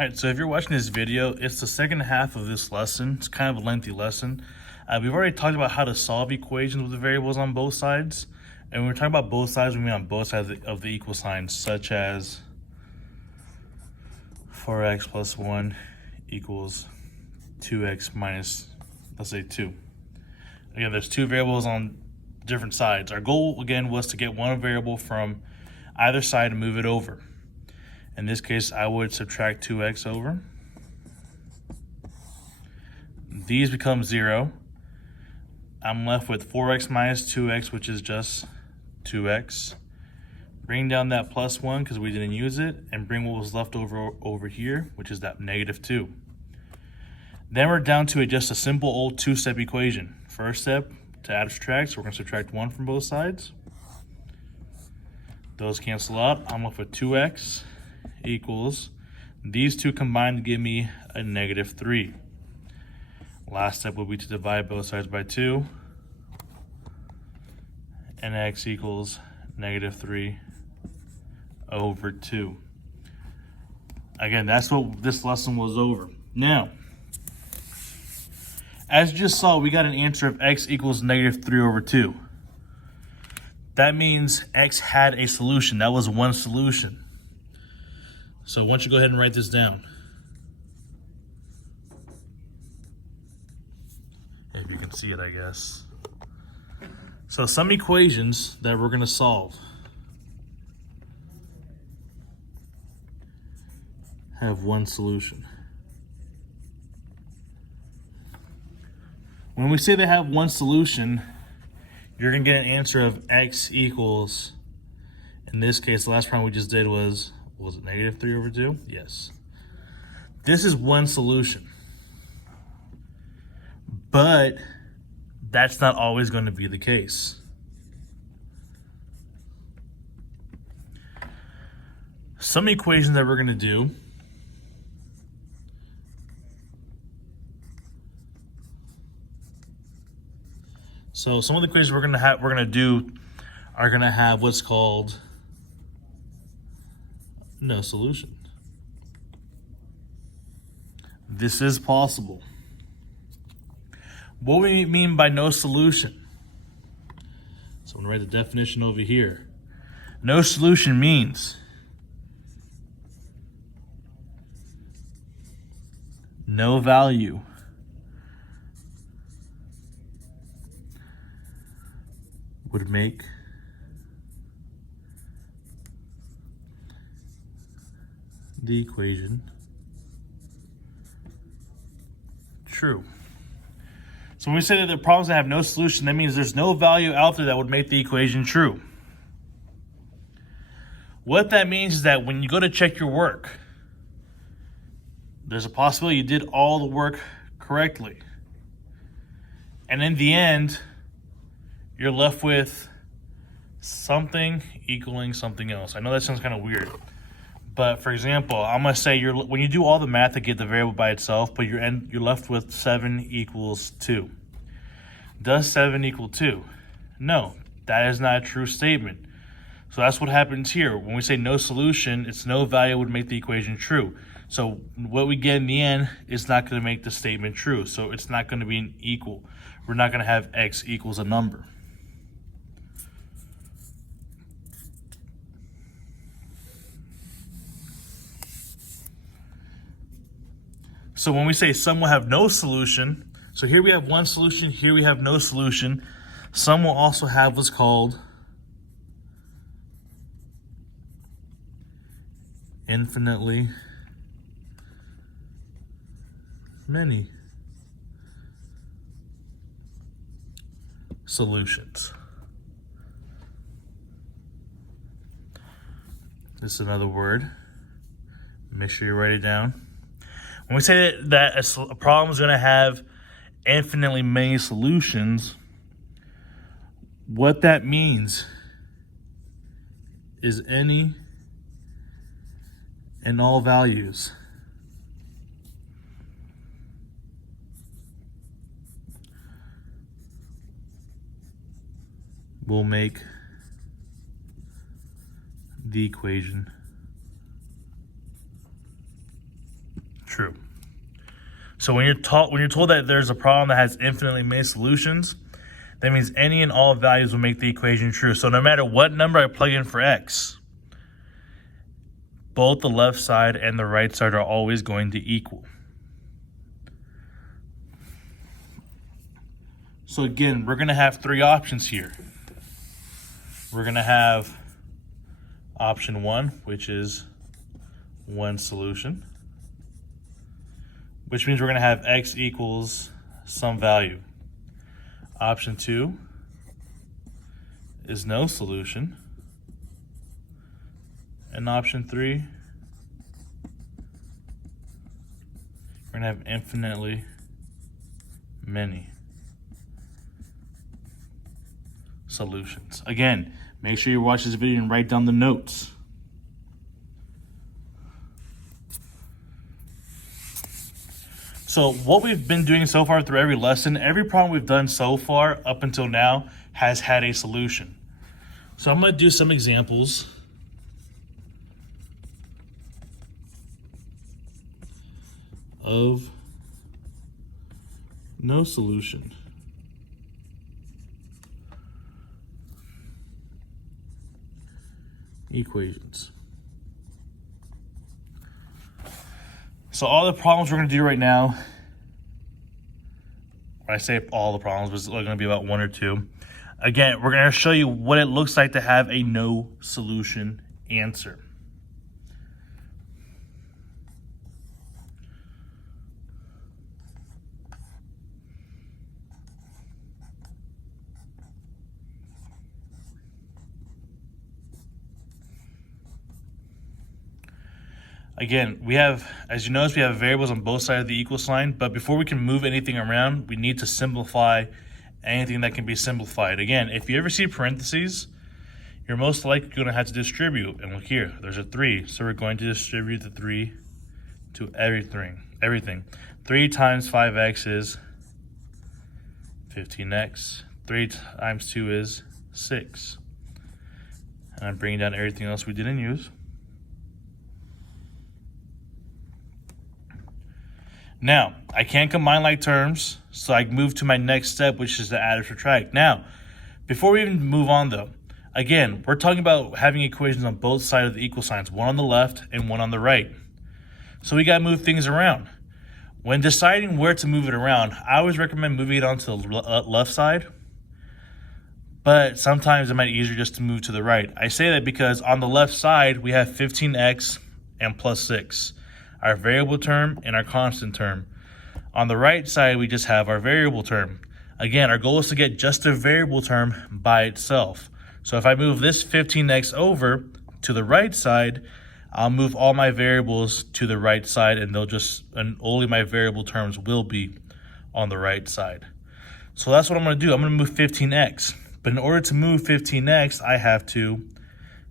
Alright, so if you're watching this video, it's the second half of this lesson. It's kind of a lengthy lesson. We've already talked about how to solve equations with the variables on both sides. And when we're talking about both sides, we mean on both sides of the equal signs, such as 4x plus 1 equals 2x minus, let's say, 2. Again, there's two variables on different sides. Our goal, again, was to get one variable from either side and move it over. In this case, I would subtract 2x over. These become 0. I'm left with 4x minus 2x, which is just 2x. Bring down that plus 1 because we didn't use it, and bring what was left over here, which is that negative 2. Then we're down to just a simple old two-step equation. First step, to add or subtract, so we're going to subtract 1 from both sides. Those cancel out. I'm left with 2x equals, these two combined to give me a negative 3. Last step will be to divide both sides by 2, and x equals negative 3 over 2. Again, that's what this lesson was over. Now, as you just saw, we got an answer of x equals negative 3 over 2. That means x had a solution. That was one solution. So why don't you go ahead and write this down. If you can see it, I guess. So some equations that we're going to solve have one solution. When we say they have one solution, you're going to get an answer of x equals, in this case, the last problem we just did was it negative 3 over 2? Yes. This is one solution. But that's not always going to be the case. Some equations that we're going to do so some of the equations we're going to do are going to have what's called no solution. This is possible. What do we mean by no solution? So I'm going to write the definition over here. No solution means no value would make the equation true. So when we say that the problems that have no solution, that means there's no value out there that would make the equation true. What that means is that when you go to check your work, there's a possibility you did all the work correctly. And in the end, you're left with something equaling something else. I know that sounds kind of weird. But for example, I'm going to say when you do all the math to get the variable by itself, but you're left with 7 equals 2. Does 7 equal 2? No, that is not a true statement. So that's what happens here. When we say no solution, it's no value would make the equation true. So what we get in the end is not going to make the statement true. So it's not going to be an equal. We're not going to have x equals a number. So when we say some will have no solution, so here we have one solution, here we have no solution. Some will also have what's called infinitely many solutions. This is another word. Make sure you write it down. When we say that a problem is going to have infinitely many solutions, what that means is any and all values will make the equation true. So when you're told that there's a problem that has infinitely many solutions, that means any and all values will make the equation true. So no matter what number I plug in for x, both the left side and the right side are always going to equal. So again, we're going to have three options here. We're going to have option 1, which is one solution, which means we're going to have x equals some value. Option 2 is no solution. And option 3, we're going to have infinitely many solutions. Again, make sure you watch this video and write down the notes. So what we've been doing so far through every lesson, every problem we've done so far up until now has had a solution. So I'm going to do some examples of no solution equations. So all the problems we're going to do right now, when I say all the problems, it's going to be about 1 or 2. Again, we're going to show you what it looks like to have a no solution answer. Again, we have, as you notice, we have variables on both sides of the equal sign, but before we can move anything around, we need to simplify anything that can be simplified. Again, if you ever see parentheses, you're most likely going to have to distribute. And look here, there's a 3, so we're going to distribute the 3 to everything. 3 times 5x is 15x. 3 times 2 is 6. And I'm bringing down everything else we didn't use. Now, I can't combine like terms, so I move to my next step, which is to add or subtract. Now, before we even move on though, again, we're talking about having equations on both sides of the equal signs, one on the left and one on the right. So we gotta move things around. When deciding where to move it around, I always recommend moving it onto the left side, but sometimes it might be easier just to move to the right. I say that because on the left side, we have 15x and plus 6. Our variable term and our constant term. On the right side, we just have our variable term. Again, our goal is to get just a variable term by itself. So if I move this 15x over to the right side, I'll move all my variables to the right side and only my variable terms will be on the right side. So that's what I'm gonna do. I'm gonna move 15x. But in order to move 15x, I have to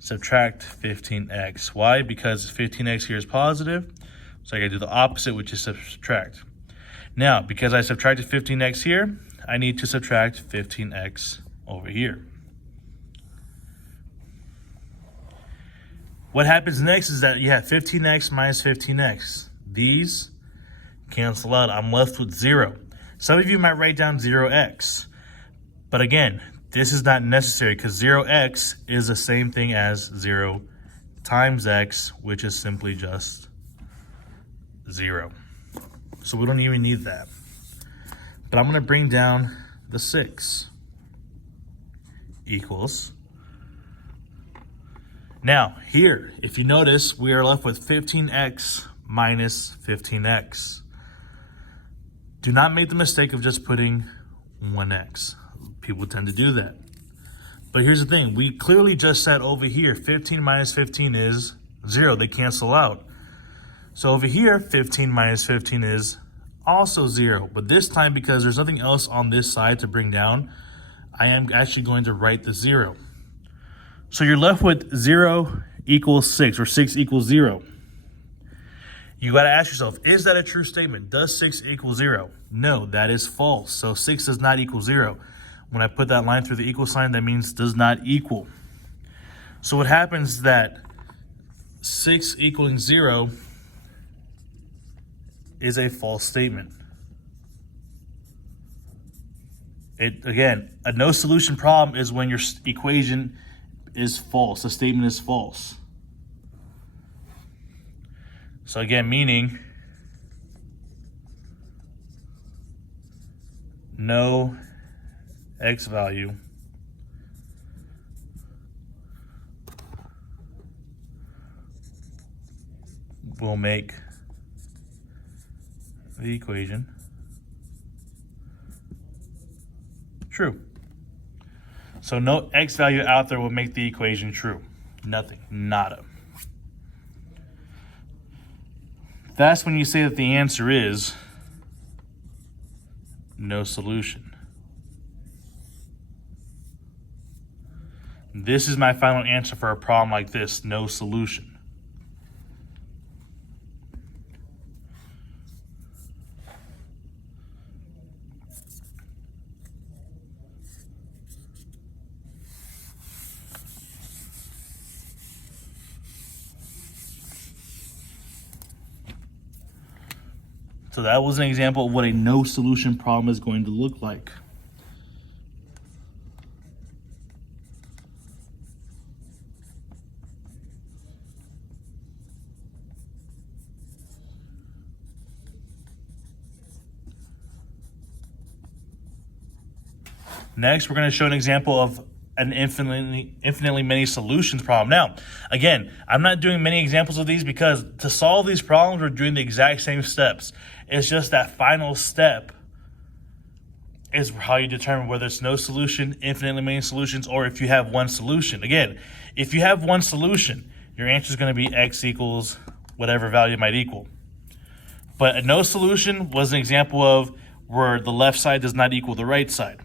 subtract 15x. Why? Because 15x here is positive. So I gotta do the opposite, which is subtract. Now, because I subtracted 15x here, I need to subtract 15x over here. What happens next is that you have 15x minus 15x. These cancel out. I'm left with 0. Some of you might write down 0x. But again, this is not necessary because 0x is the same thing as 0 times x, which is simply just 0. So we don't even need that. But I'm going to bring down the 6 equals. Now here, if you notice, we are left with 15x minus 15x. Do not make the mistake of just putting 1x. People tend to do that. But here's the thing. We clearly just said over here, 15 minus 15 is 0. They cancel out. So over here, 15 minus 15 is also 0. But this time, because there's nothing else on this side to bring down, I am actually going to write the 0. So you're left with 0 equals 6, or 6 equals 0. You got to ask yourself, is that a true statement? Does 6 equal 0? No, that is false. So 6 does not equal 0. When I put that line through the equal sign, that means does not equal. So what happens is that 6 equaling 0 is a false statement. Again, a no solution problem is when your equation is false, the statement is false. So again, meaning no x value will make the equation true. So no x value out there will make the equation true. Nothing, nada. That's when you say that the answer is no solution. This is my final answer for a problem like this, no solution. So that was an example of what a no solution problem is going to look like. Next, we're going to show an example of an infinitely many solutions problem. Now, again, I'm not doing many examples of these because to solve these problems, we're doing the exact same steps. It's just that final step is how you determine whether it's no solution, infinitely many solutions, or if you have one solution. Again, if you have one solution, your answer is going to be x equals whatever value it might equal. But a no solution was an example of where the left side does not equal the right side.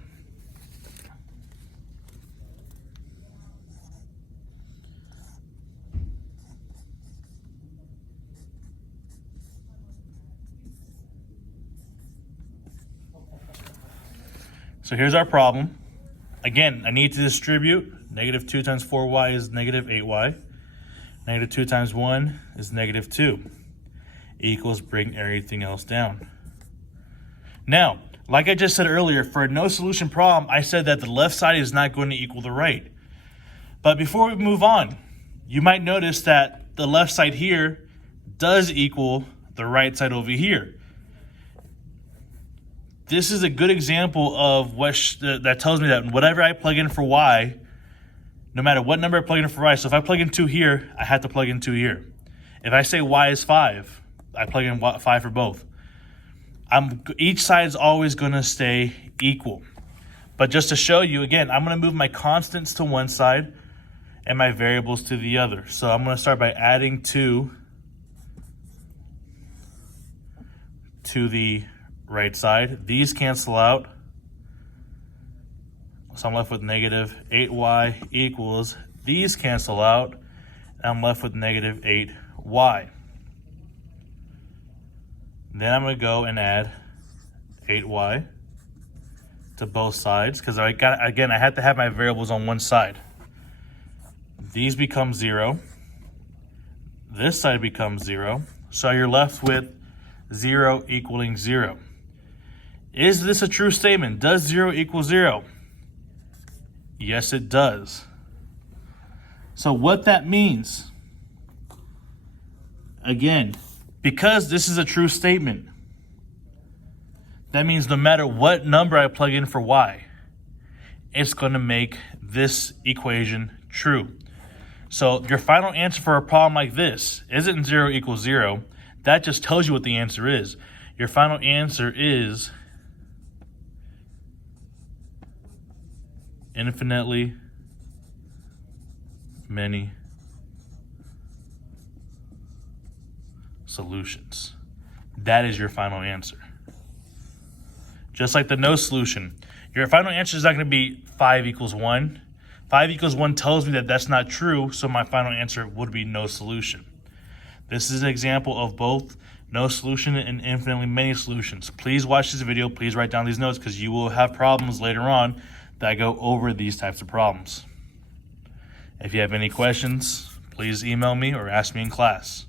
So here's our problem. Again, I need to distribute. Negative 2 times 4y is negative 8y. Negative 2 times 1 is negative 2. Equals bring everything else down. Now, like I just said earlier, for a no solution problem, I said that the left side is not going to equal the right. But before we move on, you might notice that the left side here does equal the right side over here. This is a good example of what that tells me that whatever I plug in for y, no matter what number I plug in for y, so if I plug in 2 here, I have to plug in 2 here. If I say y is 5, I plug in 5 for both. Each side is always going to stay equal. But just to show you, again, I'm going to move my constants to one side and my variables to the other. So I'm going to start by adding 2 to the right side. These cancel out. So I'm left with negative 8y equals, these cancel out, and I'm left with negative 8y. Then I'm going to go and add 8y to both sides because I have to have my variables on one side. These become 0. This side becomes 0. So you're left with 0 equaling 0. Is this a true statement? Does 0 equal 0? Yes, it does. So what that means, again, because this is a true statement, that means no matter what number I plug in for y, it's going to make this equation true. So your final answer for a problem like this isn't 0 equals 0. That just tells you what the answer is. Your final answer is infinitely many solutions. That is your final answer. Just like the no solution, your final answer is not going to be 5 equals 1. 5 equals 1 tells me that that's not true, so my final answer would be no solution. This is an example of both no solution and infinitely many solutions. Please watch this video. Please write down these notes because you will have problems later on that go over these types of problems. If you have any questions, please email me or ask me in class.